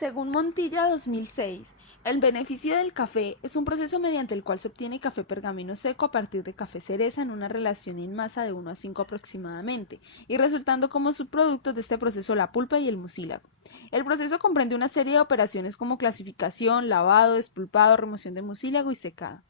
Según Montilla 2006, el beneficio del café es un proceso mediante el cual se obtiene café pergamino seco a partir de café cereza en una relación en masa de 1 a 5 aproximadamente, y resultando como subproductos de este proceso la pulpa y el mucílago. El proceso comprende una serie de operaciones como clasificación, lavado, despulpado, remoción de mucílago y secado.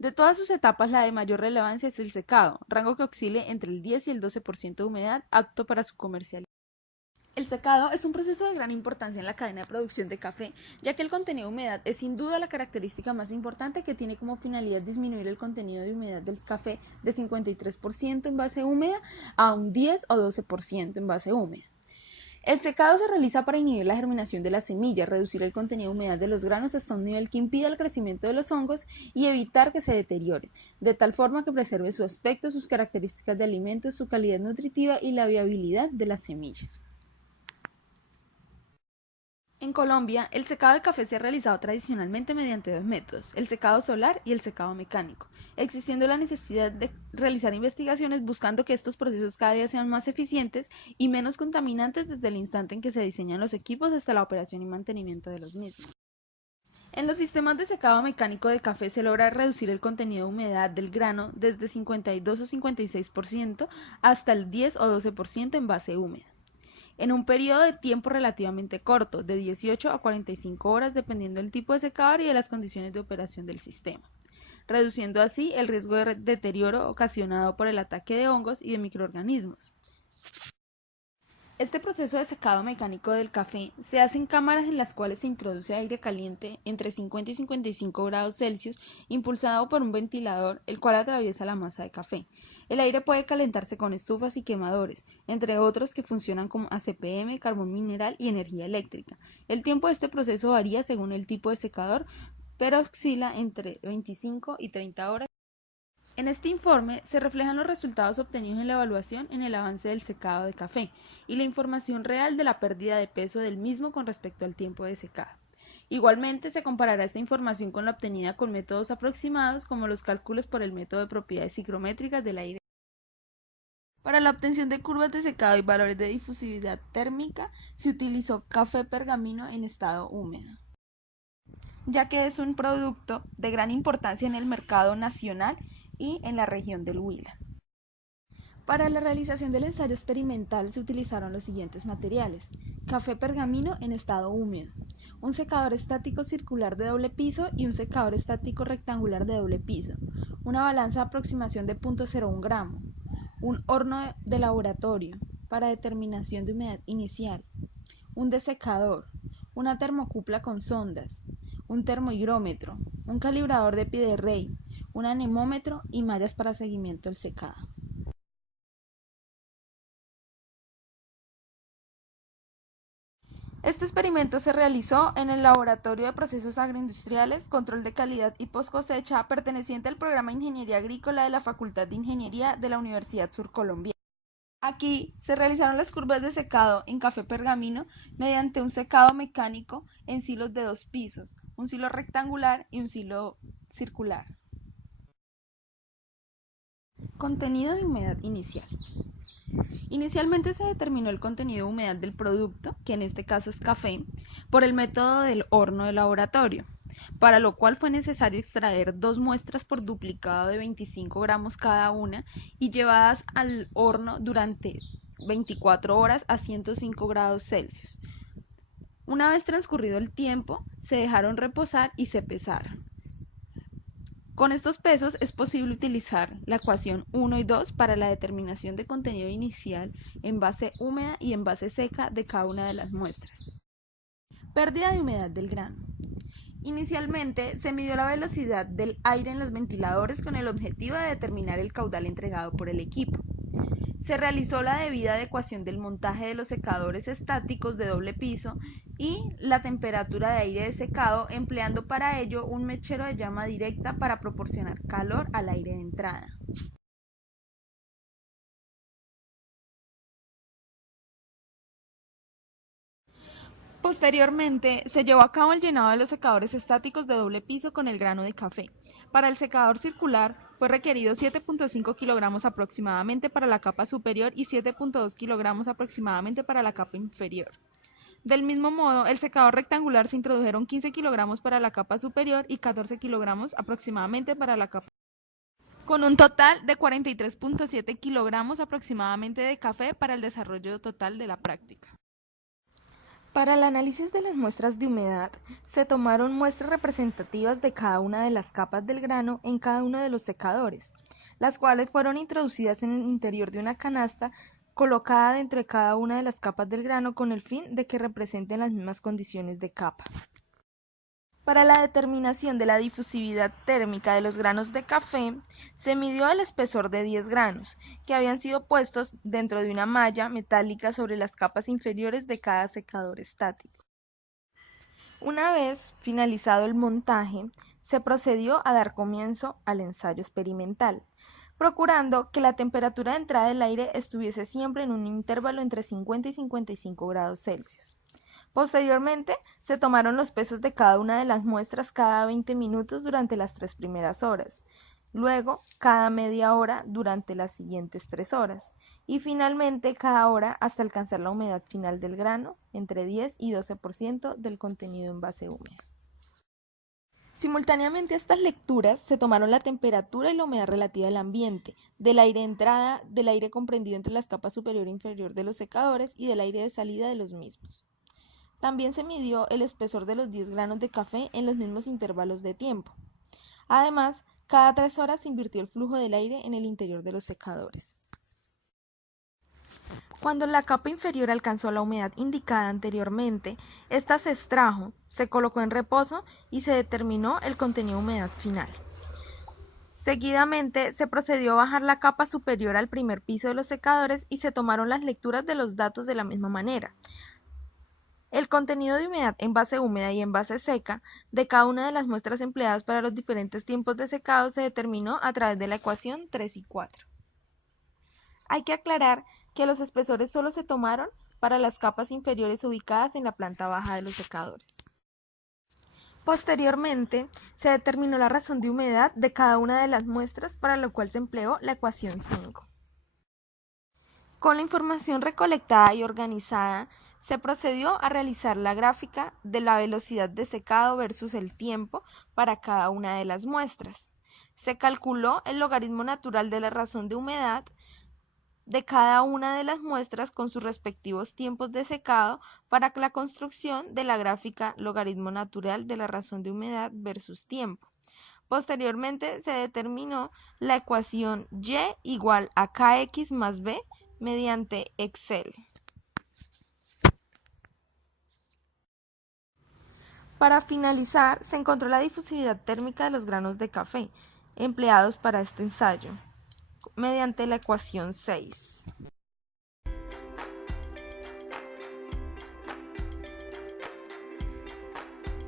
De todas sus etapas, la de mayor relevancia es el secado, rango que oscile entre el 10 y el 12% de humedad, apto para su comercialización. El secado es un proceso de gran importancia en la cadena de producción de café, ya que el contenido de humedad es sin duda la característica más importante, que tiene como finalidad disminuir el contenido de humedad del café de 53% en base húmeda a un 10 o 12% en base húmeda. El secado se realiza para inhibir la germinación de las semillas, reducir el contenido de humedad de los granos hasta un nivel que impida el crecimiento de los hongos y evitar que se deterioren, de tal forma que preserve su aspecto, sus características de alimento, su calidad nutritiva y la viabilidad de las semillas. En Colombia, el secado de café se ha realizado tradicionalmente mediante dos métodos, el secado solar y el secado mecánico, existiendo la necesidad de realizar investigaciones buscando que estos procesos cada día sean más eficientes y menos contaminantes desde el instante en que se diseñan los equipos hasta la operación y mantenimiento de los mismos. En los sistemas de secado mecánico de café se logra reducir el contenido de humedad del grano desde 52 o 56% hasta el 10 o 12% en base húmeda, en un periodo de tiempo relativamente corto, de 18 a 45 horas, dependiendo del tipo de secador y de las condiciones de operación del sistema, reduciendo así el riesgo de deterioro ocasionado por el ataque de hongos y de microorganismos. Este proceso de secado mecánico del café se hace en cámaras en las cuales se introduce aire caliente entre 50 y 55 grados Celsius, impulsado por un ventilador, el cual atraviesa la masa de café. El aire puede calentarse con estufas y quemadores, entre otros que funcionan como ACPM, carbón mineral y energía eléctrica. El tiempo de este proceso varía según el tipo de secador, pero oscila entre 25 y 30 horas. En este informe se reflejan los resultados obtenidos en la evaluación en el avance del secado de café y la información real de la pérdida de peso del mismo con respecto al tiempo de secado. Igualmente, se comparará esta información con la obtenida con métodos aproximados, como los cálculos por el método de propiedades higrométricas del aire. Para la obtención de curvas de secado y valores de difusividad térmica, se utilizó café pergamino en estado húmedo, ya que es un producto de gran importancia en el mercado nacional y en la región del Huila. Para la realización del ensayo experimental se utilizaron los siguientes materiales: café pergamino en estado húmedo, un secador estático circular de doble piso y un secador estático rectangular de doble piso, una balanza de aproximación de 0.01 gramo, un horno de laboratorio para determinación de humedad inicial, un desecador, una termocupla con sondas, un termohigrómetro, un calibrador de pie de rey, un anemómetro y mallas para seguimiento del secado. Este experimento se realizó en el Laboratorio de Procesos Agroindustriales, Control de Calidad y Postcosecha, perteneciente al Programa de Ingeniería Agrícola de la Facultad de Ingeniería de la Universidad Surcolombiana. Aquí se realizaron las curvas de secado en café pergamino mediante un secado mecánico en silos de 2 pisos, un silo rectangular y un silo circular. Contenido de humedad inicial. Inicialmente se determinó el contenido de humedad del producto, que en este caso es café, por el método del horno de laboratorio, para lo cual fue necesario extraer 2 muestras por duplicado de 25 gramos cada una y llevadas al horno durante 24 horas a 105 grados Celsius. Una vez transcurrido el tiempo, se dejaron reposar y se pesaron. Con estos pesos es posible utilizar la ecuación 1 y 2 para la determinación de contenido inicial en base húmeda y en base seca de cada una de las muestras. Pérdida de humedad del grano. Inicialmente se midió la velocidad del aire en los ventiladores con el objetivo de determinar el caudal entregado por el equipo. Se realizó la debida adecuación del montaje de los secadores estáticos de doble piso y la temperatura de aire de secado, empleando para ello un mechero de llama directa para proporcionar calor al aire de entrada. Posteriormente, se llevó a cabo el llenado de los secadores estáticos de doble piso con el grano de café. Para el secador circular fue requerido 7.5 kilogramos aproximadamente para la capa superior y 7.2 kilogramos aproximadamente para la capa inferior. Del mismo modo, el secado rectangular se introdujeron 15 kilogramos para la capa superior y 14 kilogramos aproximadamente para la capa, con un total de 43.7 kilogramos aproximadamente de café para el desarrollo total de la práctica. Para el análisis de las muestras de humedad, se tomaron muestras representativas de cada una de las capas del grano en cada uno de los secadores, las cuales fueron introducidas en el interior de una canasta colocada dentro de cada una de las capas del grano con el fin de que representen las mismas condiciones de capa. Para la determinación de la difusividad térmica de los granos de café, se midió el espesor de 10 granos, que habían sido puestos dentro de una malla metálica sobre las capas inferiores de cada secador estático. Una vez finalizado el montaje, se procedió a dar comienzo al ensayo experimental, procurando que la temperatura de entrada del aire estuviese siempre en un intervalo entre 50 y 55 grados Celsius. Posteriormente, se tomaron los pesos de cada una de las muestras cada 20 minutos durante las 3 primeras horas, luego cada media hora durante las siguientes 3 horas y finalmente cada hora hasta alcanzar la humedad final del grano, entre 10 y 12% del contenido en base húmeda. Simultáneamente a estas lecturas se tomaron la temperatura y la humedad relativa del ambiente, del aire de entrada, del aire comprendido entre las capas superior e inferior de los secadores y del aire de salida de los mismos. También se midió el espesor de los 10 granos de café en los mismos intervalos de tiempo. Además, cada 3 horas se invirtió el flujo del aire en el interior de los secadores. Cuando la capa inferior alcanzó la humedad indicada anteriormente, esta se extrajo, se colocó en reposo y se determinó el contenido de humedad final. Seguidamente, se procedió a bajar la capa superior al primer piso de los secadores y se tomaron las lecturas de los datos de la misma manera. El contenido de humedad en base húmeda y en base seca de cada una de las muestras empleadas para los diferentes tiempos de secado se determinó a través de la ecuación 3 y 4. Hay que aclarar que los espesores solo se tomaron para las capas inferiores ubicadas en la planta baja de los secadores. Posteriormente, se determinó la razón de humedad de cada una de las muestras, para lo cual se empleó la ecuación 5. Con la información recolectada y organizada, se procedió a realizar la gráfica de la velocidad de secado versus el tiempo para cada una de las muestras. Se calculó el logaritmo natural de la razón de humedad de cada una de las muestras con sus respectivos tiempos de secado para la construcción de la gráfica logaritmo natural de la razón de humedad versus tiempo. Posteriormente se determinó la ecuación y igual a kx más b mediante Excel. Para finalizar, se encontró la difusividad térmica de los granos de café empleados para este ensayo, mediante la ecuación 6.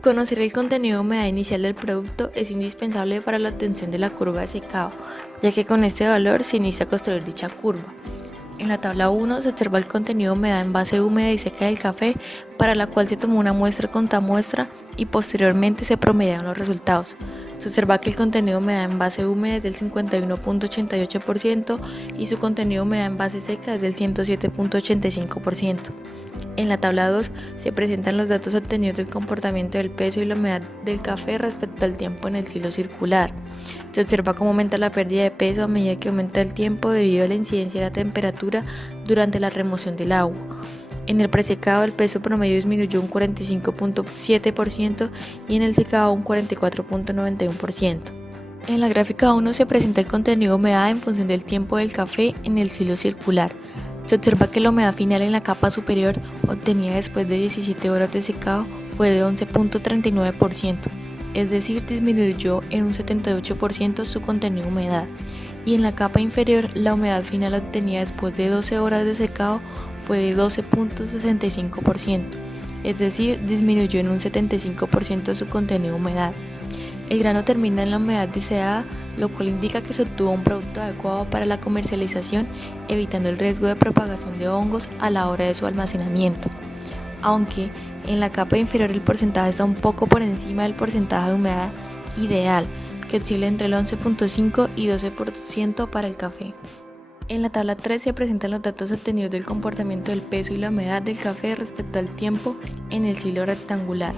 Conocer el contenido de humedad inicial del producto es indispensable para la obtención de la curva de secado, ya que con este valor se inicia a construir dicha curva. En la tabla 1 se observa el contenido de humedad en base húmeda y seca del café, para la cual se tomó una muestra contra muestra y posteriormente se promediaron los resultados. Se observa que el contenido de humedad en base húmeda es del 51.88% y su contenido de humedad en base seca es del 107.85%. En la tabla 2 se presentan los datos obtenidos del comportamiento del peso y la humedad del café respecto al tiempo en el silo circular. Se observa cómo aumenta la pérdida de peso a medida que aumenta el tiempo debido a la incidencia de la temperatura durante la remoción del agua. En el presecado el peso promedio disminuyó un 45.7% y en el secado un 44.91%. En la gráfica 1 se presenta el contenido de humedad en función del tiempo del café en el silo circular. Se observa que la humedad final en la capa superior, obtenida después de 17 horas de secado, fue de 11.39%, es decir, disminuyó en un 78% su contenido de humedad, y en la capa inferior la humedad final obtenida después de 12 horas de secado fue de 12.65%, es decir, disminuyó en un 75% su contenido de humedad. El grano termina en la humedad deseada, lo cual indica que se obtuvo un producto adecuado para la comercialización, evitando el riesgo de propagación de hongos a la hora de su almacenamiento. Aunque en la capa inferior el porcentaje está un poco por encima del porcentaje de humedad ideal, que oscila entre el 11.5 y 12% para el café. En la tabla 3 se presentan los datos obtenidos del comportamiento del peso y la humedad del café respecto al tiempo en el silo rectangular.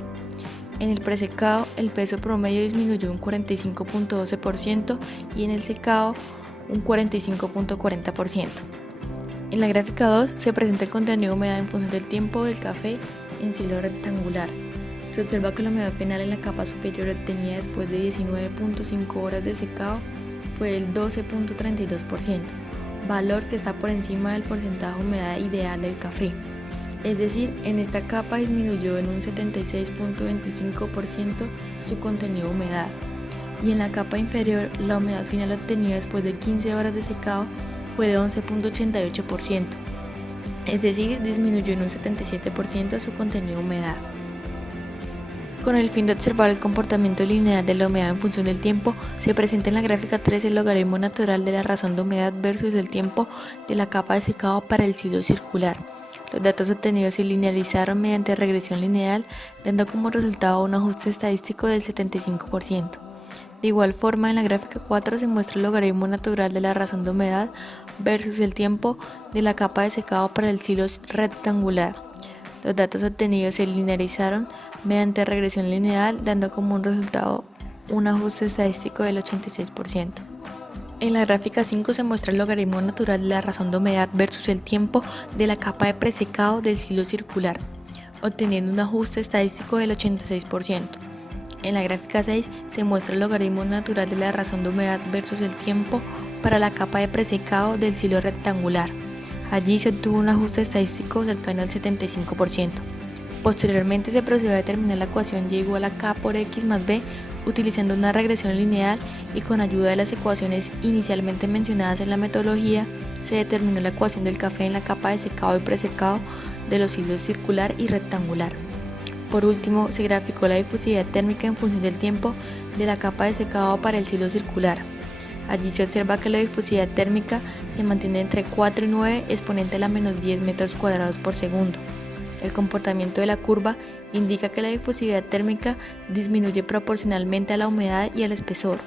En el presecado, el peso promedio disminuyó un 45.12% y en el secado un 45.40%. En la gráfica 2 se presenta el contenido de humedad en función del tiempo del café en silo rectangular. Se observa que la humedad final en la capa superior obtenida después de 19.5 horas de secado fue del 12.32%, valor que está por encima del porcentaje de humedad ideal del café. Es decir, en esta capa disminuyó en un 76.25% su contenido de humedad, y en la capa inferior la humedad final obtenida después de 15 horas de secado fue de 11.88%, es decir, disminuyó en un 77% su contenido de humedad. Con el fin de observar el comportamiento lineal de la humedad en función del tiempo, se presenta en la gráfica 3 el logaritmo natural de la razón de humedad versus el tiempo de la capa de secado para el silo circular. Los datos obtenidos se linealizaron mediante regresión lineal, dando como resultado un ajuste estadístico del 75%. De igual forma, en la gráfica 4 se muestra el logaritmo natural de la razón de humedad versus el tiempo de la capa de secado para el silo rectangular. Los datos obtenidos se linealizaron mediante regresión lineal, dando como un resultado un ajuste estadístico del 86%. En la gráfica 5 se muestra el logaritmo natural de la razón de humedad versus el tiempo de la capa de presecado del silo circular, obteniendo un ajuste estadístico del 86%. En la gráfica 6 se muestra el logaritmo natural de la razón de humedad versus el tiempo para la capa de presecado del silo rectangular. Allí se obtuvo un ajuste estadístico cercano al 75%. Posteriormente se procedió a determinar la ecuación y igual a k por x más b utilizando una regresión lineal, y con ayuda de las ecuaciones inicialmente mencionadas en la metodología se determinó la ecuación del café en la capa de secado y presecado de los silos circular y rectangular. Por último, se graficó la difusividad térmica en función del tiempo de la capa de secado para el silo circular. Allí se observa que la difusividad térmica se mantiene entre 4 y 9 exponente a la menos 10 metros cuadrados por segundo. El comportamiento de la curva indica que la difusividad térmica disminuye proporcionalmente a la humedad y al espesor.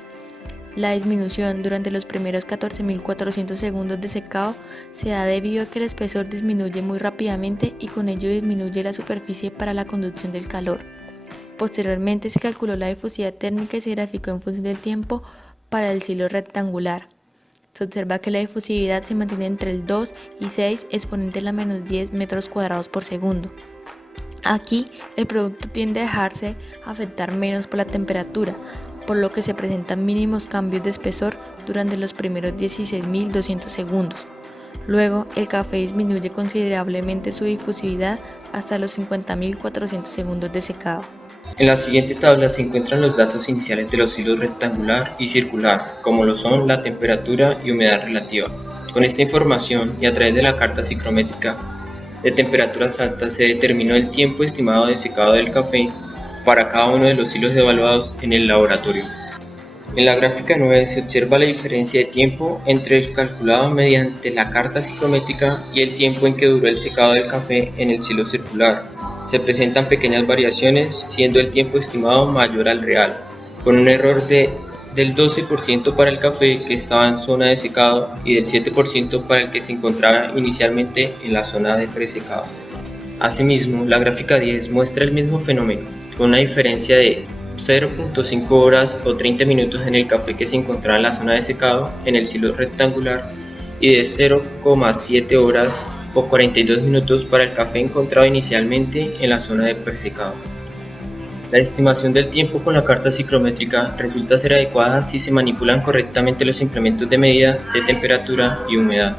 La disminución durante los primeros 14.400 segundos de secado se da debido a que el espesor disminuye muy rápidamente y con ello disminuye la superficie para la conducción del calor. Posteriormente se calculó la difusividad térmica y se graficó en función del tiempo para el silo rectangular. Se observa que la difusividad se mantiene entre el 2 y 6 exponente a la menos 10 metros cuadrados por segundo. Aquí el producto tiende a dejarse afectar menos por la temperatura, por lo que se presentan mínimos cambios de espesor durante los primeros 16.200 segundos. Luego, el café disminuye considerablemente su difusividad hasta los 50.400 segundos de secado. En la siguiente tabla se encuentran los datos iniciales de los silos rectangular y circular, como lo son la temperatura y humedad relativa. Con esta información y a través de la carta psicométrica de temperaturas altas se determinó el tiempo estimado de secado del café para cada uno de los silos evaluados en el laboratorio. En la gráfica 9 se observa la diferencia de tiempo entre el calculado mediante la carta psicométrica y el tiempo en que duró el secado del café en el silo circular. Se presentan pequeñas variaciones, siendo el tiempo estimado mayor al real, con un error del 12% para el café que estaba en zona de secado y del 7% para el que se encontraba inicialmente en la zona de presecado. Asimismo, la gráfica 10 muestra el mismo fenómeno, con una diferencia de 0.5 horas o 30 minutos en el café que se encontraba en la zona de secado en el silo rectangular y de 0,7 horas o 42 minutos para el café encontrado inicialmente en la zona de presecado. La estimación del tiempo con la carta psicométrica resulta ser adecuada si se manipulan correctamente los implementos de medida de temperatura y humedad.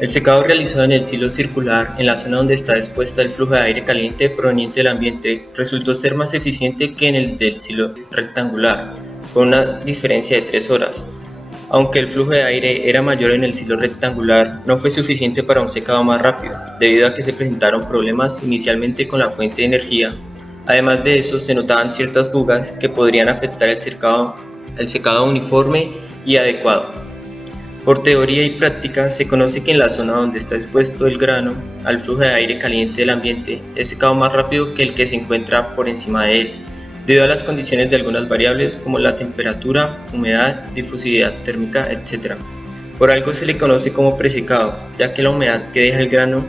El secado realizado en el silo circular, en la zona donde está dispuesta el flujo de aire caliente proveniente del ambiente, resultó ser más eficiente que en el del silo rectangular, con una diferencia de 3 horas. Aunque el flujo de aire era mayor en el silo rectangular, no fue suficiente para un secado más rápido, debido a que se presentaron problemas inicialmente con la fuente de energía. Además de eso, se notaban ciertas fugas que podrían afectar el secado uniforme y adecuado. Por teoría y práctica, se conoce que en la zona donde está expuesto el grano al flujo de aire caliente del ambiente es secado más rápido que el que se encuentra por encima de él, debido a las condiciones de algunas variables como la temperatura, humedad, difusividad térmica, etc. Por algo se le conoce como presecado, ya que la humedad que deja el grano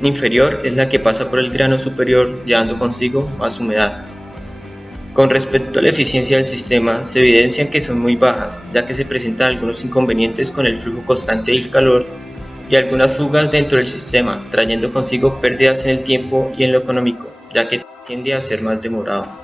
inferior es la que pasa por el grano superior, llevando consigo más humedad. Con respecto a la eficiencia del sistema, se evidencian que son muy bajas, ya que se presentan algunos inconvenientes con el flujo constante del calor y algunas fugas dentro del sistema, trayendo consigo pérdidas en el tiempo y en lo económico, ya que tiende a ser más demorado.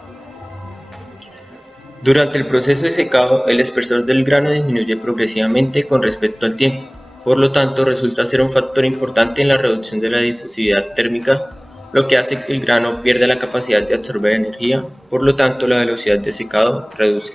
Durante el proceso de secado, el espesor del grano disminuye progresivamente con respecto al tiempo, por lo tanto resulta ser un factor importante en la reducción de la difusividad térmica, lo que hace que el grano pierda la capacidad de absorber energía, por lo tanto la velocidad de secado reduce.